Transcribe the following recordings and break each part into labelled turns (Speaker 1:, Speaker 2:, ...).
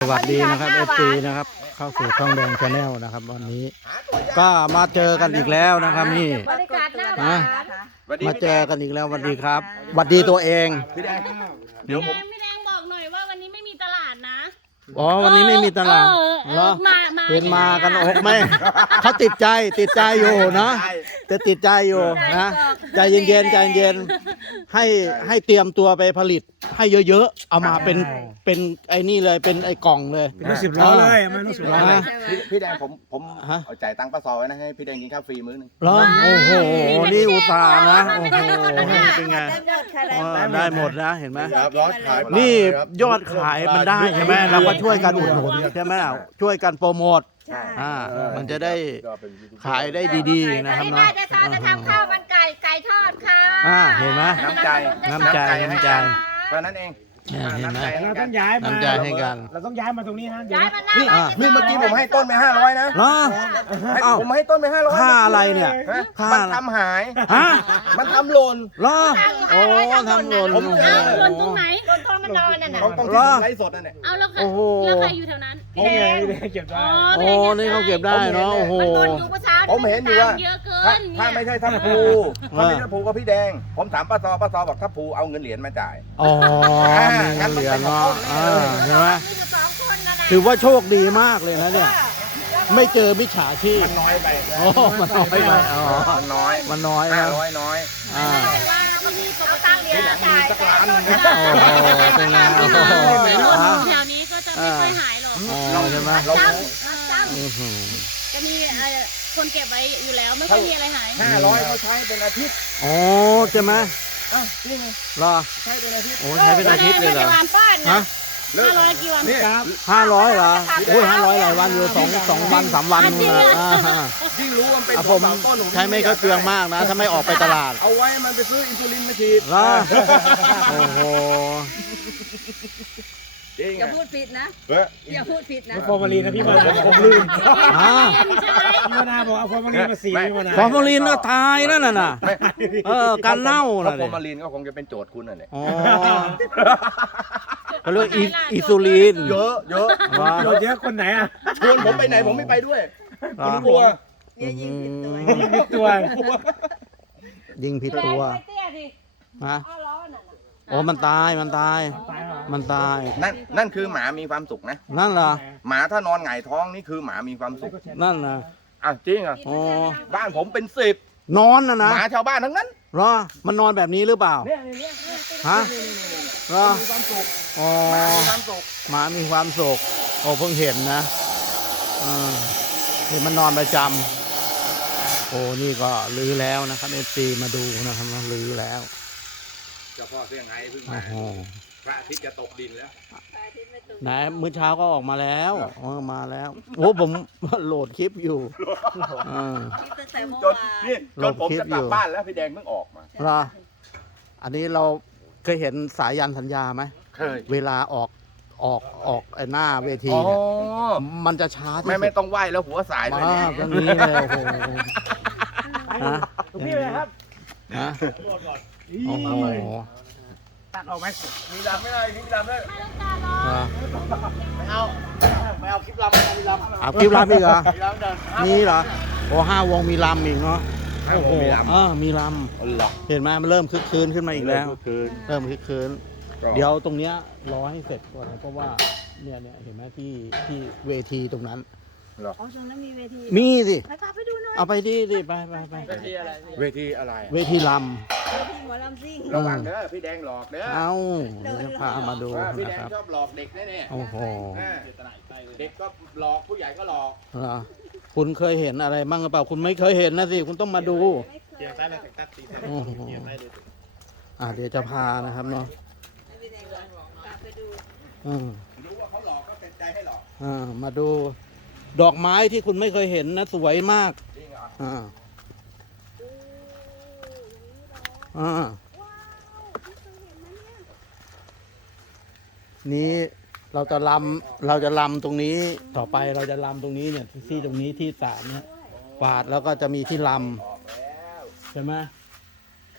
Speaker 1: วัสดีนะครับFCนะครับเข้าสู่ช่องแดงชาแนลนะครับวันนี้ก็มาเจอกันอีกแล้วนะครับนี่นะมาเจอกันอีกแล้วสวัสดีครับสวัสดีตัวเองเดี๋ยวผม
Speaker 2: พี่แดงบอกหน่อยว่าวันนี้ไม่มีตลาดนะ
Speaker 1: อ๋อวันนี้ไม่มีตลาดเหรอเห็นมากันอกไหมเขาติดใจอยู่นะจะติดใจอยู่นะใจเย็นใจเย็นให้เตรียมตัวไปผลิตให้เยอะๆเอามาเป็นไอ้นี่เลยเป็นไอ้กล่องเลย
Speaker 3: เป็นรถ10 ล้อเลยไม่รถ10 ล้อนะ
Speaker 4: พี่แดงผมเอาจ่ายตังค์ป้าซอไว้นะให้พี่แดงกินข้าวฟรีมื้อนึง
Speaker 1: เหรอโอ้โหนี่อุตส่าห์นะโอ้โหเป็นไงได้หมดนะเห็นไหมนี่ยอดขายมันได้ใช่ไหมเราก็ช่วยกันอุดหนุนใช่ไหมช่วยกันโปรโมทมันจะได้ขายได้ดีๆนะครับ
Speaker 2: นี่
Speaker 1: เนาะ
Speaker 2: แม่จะทำข้าวมันไก่ทอดค่ะ
Speaker 1: เห็นไหม
Speaker 4: น้ำใจ ตอนนั้นเอง
Speaker 1: เห็นไหม
Speaker 3: เราต้องย้ายมา
Speaker 1: น้ำใจให้กัน
Speaker 3: เราต้องย้ายมาตรงนี้นะ
Speaker 2: ย้ายมาหน้า
Speaker 4: นี่เมื่อกี้ผมให้ต้นไป500นะ
Speaker 1: เหรอเอ้า
Speaker 4: ผมให้ต้นไป500
Speaker 1: ค่าอะไรเนี่ยค่า
Speaker 4: มันทำหาย
Speaker 1: ฮะ
Speaker 4: มันทำหล่น
Speaker 1: เหรอโอ้ทำหล่น
Speaker 4: ผมเจอ
Speaker 2: หล่นตรงไหนหล่นตรงมันนอนน่ะนะ
Speaker 4: ต้องที่ไลฟ์สดนั่นแหละ
Speaker 2: เอาแล้ว
Speaker 1: โอ้โห
Speaker 2: แล้วใครอยู่แถวนั้น
Speaker 3: พี่แดงเก็บไว้
Speaker 1: โอ้นี่เขาเก็บได้เนาะโอ้โห
Speaker 2: มันหล่นอยู่เมื่อเช้า
Speaker 4: ผมเห็นอยู่ว่า
Speaker 2: เยอะเกิน
Speaker 4: ถ้าไม่ใช่ทัพภูถ้าไม่ใช่ทัพภูก็พี่แดงผมถามป้าซอบอกทัพภูเอาเงินเหรียญมาจ่าย
Speaker 1: อ๋อมีเหรียญเนาะใช่ไหม
Speaker 2: มีอยู่สองคนนะนะ
Speaker 1: ถือว่าโชคดีมากเลยนะเนี่ยไม่เจอมิจฉาชีพ
Speaker 4: มันน้อยไป
Speaker 1: โอ้มันน้อยไปอ๋อ
Speaker 4: มันน้อย
Speaker 1: มันน้อยนะ
Speaker 4: 500น้อย
Speaker 1: อ่า
Speaker 2: แต่ว่าเขามีปกติเหรียญจ่ายแต่ต้น
Speaker 1: โอ้โหเป็นไงโอ้โห
Speaker 2: แถวนี้ก็จะไม่ค่อยหายหรอก
Speaker 1: อ๋อใช่ไหม
Speaker 2: จ้ำ
Speaker 1: อื้อหือ
Speaker 2: จะมีคนเก็บไว้อยู่แล้วไม่ค่อยมีอะไรหาย
Speaker 4: 500เขาใช้เป็นอาทิตย์
Speaker 1: อ๋อใช่ไหม
Speaker 4: นี่ไง
Speaker 1: เหรอ
Speaker 4: ใช้เป็นอาทิตย์
Speaker 1: โอ้ใช้เป็นอาทิตย์เลยเหรอ
Speaker 2: วันป้าน
Speaker 1: ฮะ
Speaker 2: 500กี่วัน
Speaker 4: นี่
Speaker 1: 500เหรอโอ้ย500หลายวันอยู่2 วัน 3 วันเลย
Speaker 4: ยิ่งรู้ว่ามันเป็น
Speaker 1: ผม
Speaker 4: ต้น
Speaker 1: ใช้ไม่ค่อยเปลืองมากนะ ถ้าไม่ออกไปตลาด
Speaker 4: เอาไว้มันไปซื้ออินซูลินมาฉีด
Speaker 1: เหรอโอ้โห
Speaker 4: จริง
Speaker 5: อย่าพูดผิดนะ อย่าพูดผิดนะ
Speaker 3: ฟอร์มาลีนนะพี่มาผมลืม
Speaker 1: อ่า
Speaker 3: พี่มานาบอกเอาฟอร์มาลีนมาสีพี่มานา
Speaker 1: ฟอร์มาลินก็ตายนั่นน่ะการเน่า
Speaker 4: ถ้า
Speaker 1: น่ะ
Speaker 4: ฟอ
Speaker 1: ดิ
Speaker 4: ร์มาลีนก็คงจะเป็นโจทย์คุณน่ะเนี่ย
Speaker 1: อ๋อเขาเรียกอิซูลิน
Speaker 4: เยอะ
Speaker 1: ว้า
Speaker 3: โดนเยอะคนไหนอ่ะ
Speaker 4: ชวนผมไปไหนผมไม่ไปด้วย
Speaker 1: ว
Speaker 4: กลัว
Speaker 5: เนี่ยยิงผิดตัว
Speaker 3: มีตัว
Speaker 1: ยิงผิดตัว
Speaker 2: เตี้ยดิ
Speaker 1: ฮะ
Speaker 2: เอาล้อน่ะ
Speaker 1: โอ้มันตาย มันตาย
Speaker 4: นั่นคือหมามีความสุขนะ
Speaker 1: นั่นเหรอ
Speaker 4: หมาถ้านอนหงายท้องนี่คือหมามีความสุข
Speaker 1: นั่นนะ
Speaker 4: อ่ะจริงอ่ะ
Speaker 1: อ๋อ
Speaker 4: บ้านผมเป็น10
Speaker 1: นอนนะนะ
Speaker 4: หมาชาวบ้านทั้งนั้น
Speaker 1: เหรอมันนอนแบบนี้หรือเปล่า
Speaker 4: เนี่ย
Speaker 1: ฮะเหรอ
Speaker 4: มีความสุข
Speaker 1: อ๋อ
Speaker 4: หมามีความสุข
Speaker 1: หมามีความสุขโอ้เพิ่งเห็นนะเห็นมันนอนประจำโอ้นี่ก็ลื้อแล้วนะครับเอฟซีมาดูนะครับมาลื้อแล้ว
Speaker 4: เจ้าพ่อเซี่ยงไฮ้เพิ่ง
Speaker 1: โอ้
Speaker 4: มา
Speaker 1: โห
Speaker 4: พระอาทิตย์จะตกดินแล้ว
Speaker 1: ไหนมื้อเช้าก็ออกมาแล้วมาแล้วโอ้ผมโหลดคลิปอยู่อ่า
Speaker 5: คิดตั้งแต่เมื่อ
Speaker 4: จน
Speaker 5: วาน
Speaker 4: นี่จนผมจะกลับบ้านแล้วพี่แดงเพิ่งออกมา
Speaker 1: เหรออันนี้เราเคยเห็นสายันสัญญาไหม
Speaker 4: เคย
Speaker 1: เวลาออกไอ้หน้าเวที
Speaker 4: อ๋อ
Speaker 1: เนี่ยมันจะช้าที่สุด
Speaker 4: ไม่ต้องไหวแล้วหัวสายเลย
Speaker 1: มา
Speaker 4: เนี่ย
Speaker 1: กตรงนี้เลยโอ้โหฮะ
Speaker 3: พี่เลยครับ
Speaker 1: ฮะโอ้โห
Speaker 3: ตัดออกไหม
Speaker 4: มีลำไม่ได้มีลำไม่ได้
Speaker 1: เหรอ
Speaker 4: ไม่เอาคลิปลำไม่เอามีลำ
Speaker 1: เอาคลิปรำอีกเหรอ
Speaker 4: มีลำเดิน
Speaker 1: มีเหรอโอ้5 วงมีรำอีกเนาะ
Speaker 4: โอ้โหมีลำ
Speaker 1: มีร
Speaker 4: อ๋อเหรอ
Speaker 1: ำเห็นไหมมันเริ่มคึกคืนขึ้นมาอีกแล้ว
Speaker 4: คืน
Speaker 1: เริ่มคึกคืน
Speaker 4: ก็
Speaker 1: เดี๋ยวตรงเนี้ยรอให้เสร็จก่อนนะเพราะว่าเนี่ยเห็นไหมที่เวทีตรงนั้น
Speaker 5: อ๋อตรงนั้นมีเวที
Speaker 1: มีสิ
Speaker 5: ไปพาไปดูหน่อย
Speaker 1: เอาไปดิไป
Speaker 4: เวทีอะไร
Speaker 1: เวทีล
Speaker 5: เวทีหมอลำซิ่ง
Speaker 4: ระวังเด้อพี่แดงหลอกเด้อ
Speaker 1: ำเอาเดี๋ยวจะพามาดู
Speaker 4: ว่าพี่
Speaker 1: นะ
Speaker 4: แดง
Speaker 1: ครับ
Speaker 4: ชอบหลอกเด็กแน่ๆ
Speaker 1: โอ้โห
Speaker 4: เด็กก็หลอกผู้ใหญ่ก็หลอก
Speaker 1: เหรอคุณเคยเห็นอะไรบ้างหรือเปล่าคุณไม่เคยเห็นนะสิคุณต้องมาดู
Speaker 5: ไม่เคย
Speaker 1: โอ้โหเดี๋ยวจะพานะครับเนาะ
Speaker 5: ไม่เป็นไรหรอกพาไปดู
Speaker 4: รู้ว่าเขาหลอกก็เป็นใจให้หลอก
Speaker 1: มาดู ดอกไม้ที่คุณไม่เคยเห็นนะสวยมาก
Speaker 4: จริงเหรอ
Speaker 1: อ่า
Speaker 5: ดูนี่เหรอ
Speaker 1: อ่า
Speaker 5: ว้าวไม่เคยเห็นนะเนี่ย
Speaker 1: นี้เราจะลำตรงนี้ต่อไปเราจะลำตรงนี้เนี่ยที่ตรงนี้ที่สามเนี่ยปาดแล้วก็จะมีที่ลำใช่ไหม
Speaker 5: ค่ะ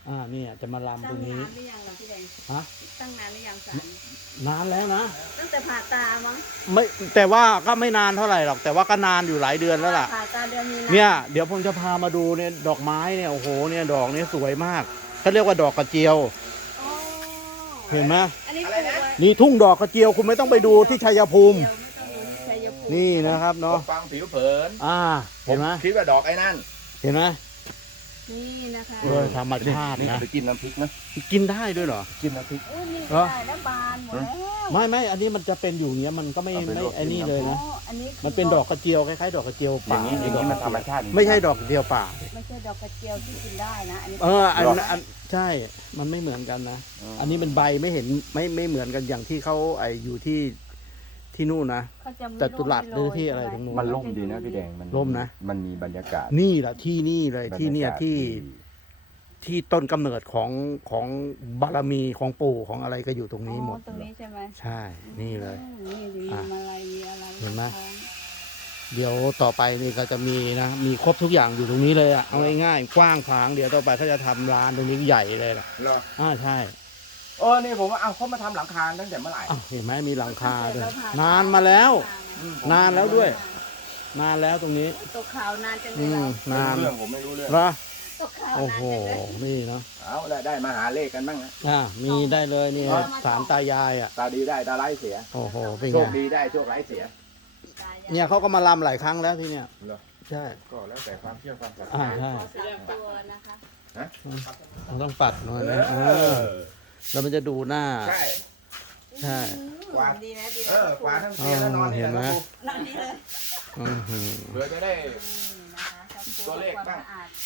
Speaker 1: เนี่ยจะมาลำตรงนี้
Speaker 5: ตั้งนานหรือยังล่ะพี่แดง
Speaker 1: ฮะ
Speaker 5: ตั้งนานหรือยังสาร
Speaker 1: นานแล้วนะ
Speaker 5: ตั้งแต่ผ่าตามั้ง
Speaker 1: ไม่แต่ว่าก็ไม่นานเท่าไหร่หรอกแต่ว่าก็นานอยู่หลายเดือนแล้วล่ะ
Speaker 5: ผ่าตาเดือนมีนา
Speaker 1: เนี่ยเดี๋ยวผมจะพามาดูเนี่ยดอกไม้เนี่ยโอ้โหเนี่ยดอกเนี่ยสวยมากเขาเรียกว่าดอกกระเจียว
Speaker 5: อ๋อ
Speaker 1: เห็นไหม
Speaker 5: อันนี้ปลูกไว้
Speaker 1: นี่ทุ่งดอกกระเจียวคุณไม่ต้องไปดูที่ชัยภูมิ
Speaker 5: เดี๋ยวไม่ต้องดูที่ชัยภูมิ
Speaker 1: นี่นะครับ
Speaker 4: ผ
Speaker 1: เนาะ
Speaker 4: มฟังผิวเผิน
Speaker 1: เห็นไหม
Speaker 4: คิดว่าดอกไอ้นั่น
Speaker 1: เห็นไหม
Speaker 5: นี่นะคะ
Speaker 1: เออธรรมชาติ
Speaker 4: นี่
Speaker 1: นะ
Speaker 4: ไปกินน้ำพริกนะ
Speaker 1: กินได้ด้วยเหรอ
Speaker 4: กินน้ำพริก
Speaker 5: โอ้นี่
Speaker 1: เหรอ
Speaker 5: ได้แล้วบานหมดแล้ว
Speaker 1: ไม่อันนี้มันจะเป็นอยู่อย่างเงี้ยมันก็ไม่
Speaker 4: เอาไปลวก
Speaker 1: ไอ้นี่เลยนะ
Speaker 5: อ๋ออันนี้คือ
Speaker 1: มันเป็นดอกกระเจียวคล้ายๆดอกกระเจียว
Speaker 4: อ
Speaker 1: ป่า
Speaker 4: ย่างนี้มันธรรมชาติ
Speaker 1: ไม่ใช่ดอกกระเจียวป่า
Speaker 5: ไม่ใช่ดอกกระเจียวที่กินได้นะอันนี้
Speaker 1: อันใช่มันไม่เหมือนกันนะ อันนี้เป็นใบไม่เห็นไม่เหมือนกันอย่างที่เขาอยู่ที่นู่นนะ
Speaker 5: เขาจะไม่
Speaker 1: จตุรัสหรือที่อะไร
Speaker 5: ใช่ห
Speaker 1: ตรงนู้น
Speaker 4: มันร่มดีนะพี่แดงมัน
Speaker 1: ร่มนะ
Speaker 4: มันมีบรรยากาศ
Speaker 1: นี่แหละที่นี่เลยที่เนี่ย
Speaker 4: บรรากาศ
Speaker 1: ที่ต้นกำเนิดของบารมีของปู่ของอะไรก็อยู่ตรงนี้หมด
Speaker 5: ตรงนี้ใช่ไหม
Speaker 1: ใช่นี่เลย
Speaker 5: นี่มี
Speaker 1: อ่ะ
Speaker 5: มาลัยมีอะไร
Speaker 1: เห็นไหม
Speaker 5: ของ
Speaker 1: เดี๋ยวต่อไปนี่ก็จะมีนะมีครบทุกอย่างอยู่ตรงนี้เลยอะเอาง่ายๆกว้างขวางเดี๋ยวต่อไปเขาจะทำร้านตรงนี้ใหญ่เลยล่ะ
Speaker 4: เหรอ
Speaker 1: ใช่
Speaker 4: นี่ผมว่าเอาเขามาทำหลังคาตั้งแต่เมื่อไหร่
Speaker 1: อ้าวเห็นไหมมีหลังคาด้วยนานมาแล้ว นานแล้วด้วย นานแล้วตรงนี้
Speaker 5: ตกขาวนานจังเล
Speaker 1: อื
Speaker 5: ย
Speaker 1: ม
Speaker 5: เรา
Speaker 1: นาน
Speaker 4: เรื่องผมไม่รู้เรื่อง
Speaker 1: เหรอ
Speaker 5: ตกข่าว
Speaker 1: โอ้
Speaker 5: นาน
Speaker 1: โห
Speaker 5: จังเลย
Speaker 1: นี่เนาะ
Speaker 4: เอาละได้มาหาเลขกันบ้างนะ
Speaker 1: มีได้เลยนี่สารตายายอ่ะ
Speaker 4: ตาดีได้ตาไร้เสีย
Speaker 1: โอ้โหเป็น
Speaker 4: โช
Speaker 1: ไง
Speaker 4: คดีได้โชคไร้เสีย
Speaker 1: เนี่ยเขาก็มาลำหลายครั้งแล้วที่เนี่ย
Speaker 4: เหรอ
Speaker 1: ใช่
Speaker 4: ก็แล้วแต่ความเชื่อความศรัท
Speaker 1: ใช่
Speaker 4: ธา
Speaker 5: ขอสามตัวนะคะ
Speaker 1: มันต้องปัดหน่อยนะแล้วมันจะดูหน้า
Speaker 4: ใช่
Speaker 1: ใช่
Speaker 4: กวาด
Speaker 5: ดีนะดี
Speaker 4: เอ
Speaker 5: นะ
Speaker 4: อกวาดทั้งเตียงแล้วนอน
Speaker 1: เห็นไหม
Speaker 4: ะ
Speaker 5: นอนนี่เลย
Speaker 1: อื้อหือ
Speaker 4: เผื่อจะได้
Speaker 5: ตัวเลขบ้าง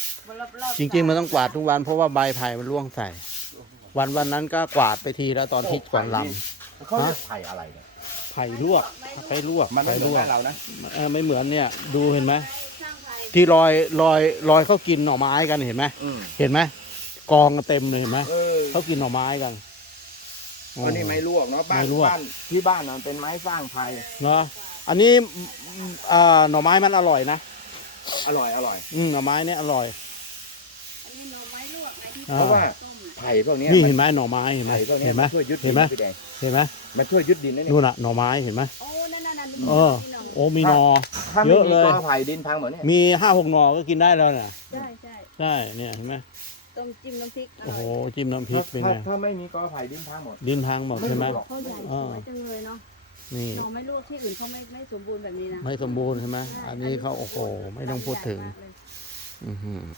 Speaker 1: จริงๆมันต้องกวาดทุกวันเพราะว่าใบไผ่มันร่วงใส่ วันนั้นก็กวาดไปทีแล้วตอนที่ก่อนล
Speaker 4: เขาเรียกไผ่อะไรเนี่ย
Speaker 1: ำไผ่ลวกไผ่ลวก
Speaker 4: มันไม่
Speaker 1: ไผ่
Speaker 4: เหมื
Speaker 1: ล
Speaker 4: อน
Speaker 1: วก
Speaker 4: บ้านเรานะ
Speaker 1: ไม่เหมือนเนี่ยดูเห็นไหม
Speaker 5: ช่างไทย
Speaker 1: ที่ลอยเขากินหน่อไม้กันเห็นไหม
Speaker 4: อืม
Speaker 1: เห็นไหมกองกันเต็มเลยเห็นไหม
Speaker 4: เออ
Speaker 1: เขากินหน่อไม้กัน
Speaker 4: อันนี้ไม้ลวกเนาะบ้าน
Speaker 1: ไม้ลวก
Speaker 4: บ้านที่บ้านมันเป็นไม้สร้างไผ่
Speaker 1: เนาะอันนี้หน่อไม้มันอร่อยนะ
Speaker 4: อร่อยอร่อย
Speaker 1: หน่อไม้เนี่ยอร่อย
Speaker 5: อันนี้หน่อไม้ลวกไงที่
Speaker 1: อ่า
Speaker 4: เพราะว่า
Speaker 5: ต้ม
Speaker 4: ไผ่พวกเนี้ย
Speaker 1: นี่
Speaker 4: มั
Speaker 1: เห็นไหมหน่อไม้เห็นไหม
Speaker 4: ไผ่พวกเนี้ย
Speaker 1: เห็นไหม
Speaker 4: มันช่วยยึด
Speaker 1: เห็
Speaker 4: ดิ
Speaker 1: นไหม
Speaker 4: พี่แดง
Speaker 1: เห็นไหม
Speaker 4: มันช่วยยึดดินนะเนี่ย
Speaker 1: นู่นน่ะหน่อไม้เห็นไหม
Speaker 5: โอ้นั่น
Speaker 1: เออ โอ้มีหนอ
Speaker 4: ถ้า
Speaker 1: เย
Speaker 4: ไม่
Speaker 1: อะ
Speaker 4: มี
Speaker 1: เลย
Speaker 4: กอไผ่ดินพังเหมือนเนี่ย
Speaker 1: มี5-6หน่อก็กินได้แล้วน่ะ
Speaker 5: ใช่ใช่
Speaker 1: ใช่เนี่ยเห็นไหม
Speaker 5: ต้มจิ้มน้ำพริก
Speaker 1: โอ้โหจิ้มน้ำพริกเป็นไง
Speaker 4: ถ้าไม่มีกอไผ่ดินพังหมด
Speaker 1: ดินทางหมดใช่ไหม
Speaker 4: ไม่รู้หรอก
Speaker 5: เขาใหญ่สวยจังเลยเนาะ
Speaker 1: นี่
Speaker 5: หน่อไม้ลวกที่อื่นเขาไม่สมบูรณ์แบบนี้นะ
Speaker 1: ไม่สมบูรณ์ใช่ไหมอันนี้เขาโอ้โหไม่ต้องพูดถึง อื้อหือ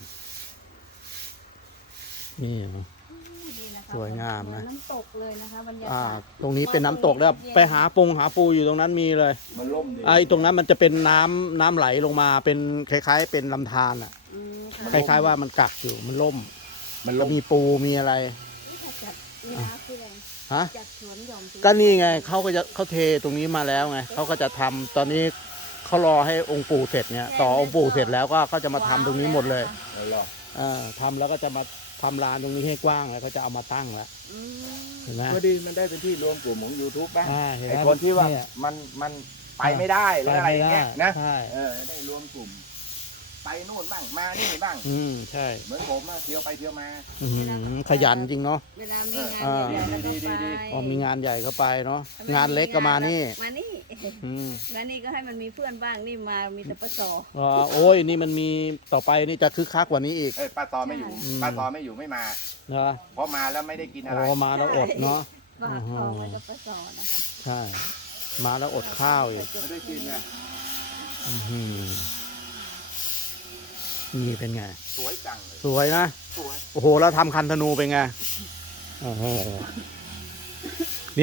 Speaker 1: นี่เนอะ
Speaker 5: ดีนะคะ
Speaker 1: สวยงามนะ
Speaker 5: น้ำตกเลยนะคะบรรยากาศ
Speaker 1: ตรงนี้เป็นน้ำตกแล้วไปหาปูอยู่ตรงนั้นมีเลย
Speaker 4: มันล่มดี
Speaker 1: ไอ้ตรงนั้นมันจะเป็นน้ำไหลลงมาเป็นคล้ายๆ เป็นลำธารอ่ะ
Speaker 5: อืม
Speaker 1: คล้ายๆว่ามันกักอยู่มันล่ม
Speaker 4: มัน
Speaker 1: ก็
Speaker 4: ล่ม
Speaker 1: มีปูมีอะไร
Speaker 5: ถ้าจัดนี่นะพี่แดง
Speaker 1: ฮะ
Speaker 5: จัดสวนหย่อม
Speaker 1: ก็นี่ไงเขาเทตรงนี้มาแล้วไงเขาก็จะทำตอนนี้เขารอให้องค์ปู่เสร็จเนี่ยต่อองค์ปู่เสร็จแล้วก็เขาจะมาทำตรงนี้หมดเลย
Speaker 4: เอาหรอ
Speaker 1: ทำแล้วก็จะมาทำลานตรงนี้ให้กว้างแล้วเขาจะเอามาตั้งแล้ว
Speaker 5: อืม
Speaker 1: เห็นไหม
Speaker 4: พอดีมันได้เป็นที่รวมกลุ่มของ YouTube บ้าง
Speaker 1: เห็นไห
Speaker 4: ไอ้
Speaker 1: ม
Speaker 4: คนที่ว่า
Speaker 1: เนี่ย
Speaker 4: มันไปไม่ได้หรืออะไรอย่างเงี้ยนะ
Speaker 1: ใช่
Speaker 4: ได้รวมกลุ่ม ไปนู่นบ้างมานี่บ้าง
Speaker 1: ใช่
Speaker 4: เหมือนผมอะเที่ยวไปเที่ยวมา
Speaker 1: อื้อหือขยันจริงเนาะ
Speaker 5: เวลามีงานใหญ่ๆแล้วก็ไป
Speaker 1: พอมีงานใหญ่ก็ไปเนาะงานเล็กก็มานี่
Speaker 5: มานี่
Speaker 1: อืม
Speaker 5: งานนี้ก็ให้มันมีเพื่อนบ้างนี่มามีแต่ปะสอ
Speaker 1: โอ้ยนี่มันมีต่อไปนี่จะคึกคักกว่านี้อีก
Speaker 4: ป้าตอไม่อยู่
Speaker 1: อืม
Speaker 4: ป้าตอไม่อยู่ไม่มา
Speaker 1: นะ
Speaker 4: เพราะมาแล้วไม่ได้กินอะไร
Speaker 1: โอ้มาแล้วอดเนาะ
Speaker 5: ฝากของไว้กับปะสอนะคะ
Speaker 1: ใช่มาแล้วอดข้าวอีก
Speaker 4: ไม่ได้กินไง
Speaker 1: อื้อหือนี่เป็นไง
Speaker 4: สวยจังเลย
Speaker 1: สวยนะ
Speaker 4: สวย
Speaker 1: โอ้โหแล้วทำคันธนูเป็นไงโอ้โหเนี่ย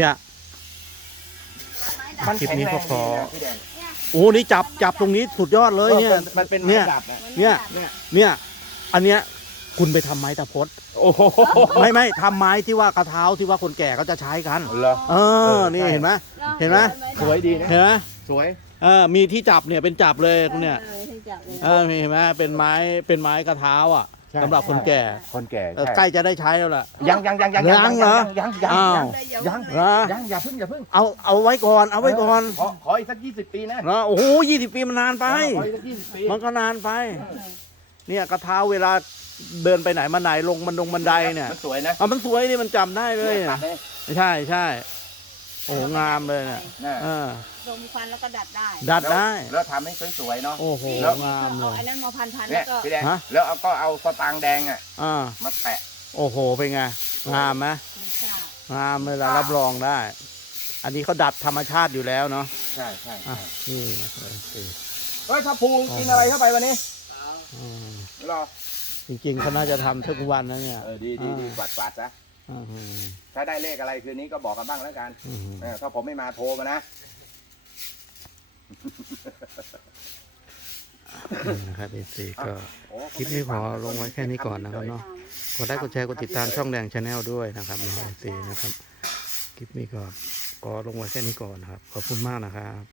Speaker 4: มัน
Speaker 1: คลิปนี้
Speaker 4: แข็ง
Speaker 1: ก็
Speaker 4: แรง
Speaker 1: ขอ
Speaker 4: ดีนะพี่แดง
Speaker 1: โอ้นี่จับตรงนี้สุดยอดเลยเนี่ย
Speaker 4: มันเป็น
Speaker 1: เนี่
Speaker 4: ไม้
Speaker 1: ย
Speaker 4: ดัดนะ
Speaker 1: เนี่ย
Speaker 4: เนี่ย
Speaker 1: เนี่ยอันเนี้ยคุณไปทำไม้ตะพด
Speaker 4: โอ้โห
Speaker 1: ไม่ทำไม้ที่ว่ากระเท้าที่ว่าคนแก่เขาจะใช้กัน
Speaker 4: เหรอ
Speaker 1: นี่
Speaker 4: ใช่
Speaker 1: เห็นไหม เห็นไหม
Speaker 4: สวยดีนะ
Speaker 1: เห็นไหม
Speaker 4: สวย
Speaker 1: มีที่จับเนี่ยเป็นจับเลยเนี่ย
Speaker 5: ให้จับเลย
Speaker 1: เห็นไหมเป็นไม้กระเท้าอ่ะ
Speaker 4: ใช่
Speaker 1: สำหรับคนแก่
Speaker 4: คนแก่
Speaker 1: ใกล้จะได้ใช้แล้วล่ะ
Speaker 4: ยัง
Speaker 1: ยังเหรอ
Speaker 4: ยัง
Speaker 1: อ้าว เหรอ
Speaker 4: ยังอย่าเพิ่ง
Speaker 1: เอาไว้ก่อนเอาไว้ก่อน
Speaker 4: ขออีกสัก20 ปีนะ
Speaker 1: โอ้โห20 ปีมันนานไป
Speaker 4: ขออีกสัก20 ปี
Speaker 1: มันก็นานไปเนี่ยกระเท้าเวลาเดินไปไหนมาไหนลงบันไดเนี่ย
Speaker 4: มันสวยนะ
Speaker 1: มันสวยนี่มันจำได้เลย
Speaker 4: ตั
Speaker 1: อะ
Speaker 4: ดเลย
Speaker 1: ใช่ใช่โอ้งามเลยเนี่ย
Speaker 4: น่ะ
Speaker 5: ลมควันแล้วก็ดัดได้
Speaker 1: ดัดได้
Speaker 4: แล้วทำให้สวยๆเนาะ
Speaker 1: โอ้โห
Speaker 4: แล้ว
Speaker 1: งามเล
Speaker 5: เอา
Speaker 1: ย
Speaker 5: อันนั้นมาพันๆ
Speaker 4: เนี่
Speaker 5: แล้
Speaker 4: ยว
Speaker 5: ก็
Speaker 4: พี่แดง
Speaker 1: ฮะ
Speaker 4: แล้วก็เอาสตางค์แดงอ่ะ
Speaker 1: อ่า
Speaker 4: มาแปะ
Speaker 1: โอ้โหเป็นไงงามไหม
Speaker 5: มีค่า
Speaker 1: งามเลยล่ะรับรองได้ อันนี้เขาดัดธรรมชาติอยู่แล้วเนาะ
Speaker 4: ใช่ใช่
Speaker 1: อ่ะนี่นะครับ
Speaker 4: เฮ้ยถ้าภูกินอะไรเข้าไปวันนี้
Speaker 1: อืม
Speaker 4: รอ
Speaker 1: จริงๆเขาน่าจะทำทุกวันนะเนี่ย
Speaker 4: ดีกวาดซะ
Speaker 1: อืม
Speaker 4: ถ้าได้เลขอะไรคืนนี้ก็บอกกันบ้างแล้วกัน
Speaker 1: อืม
Speaker 4: ถ้าผมไม่มาโทรมานะ
Speaker 1: นะครับพี่ก็คลิปนี้ขอลงไว้แค่นี้ก่อนนะครับเนาะกดไลค์กดแชร์กดติดตามช่องแดงชาแนลด้วยนะครับนะครับนะครับคลิปนี้ก็ขอลงไว้แค่นี้ก่อนนะครับขอบคุณมากนะครับ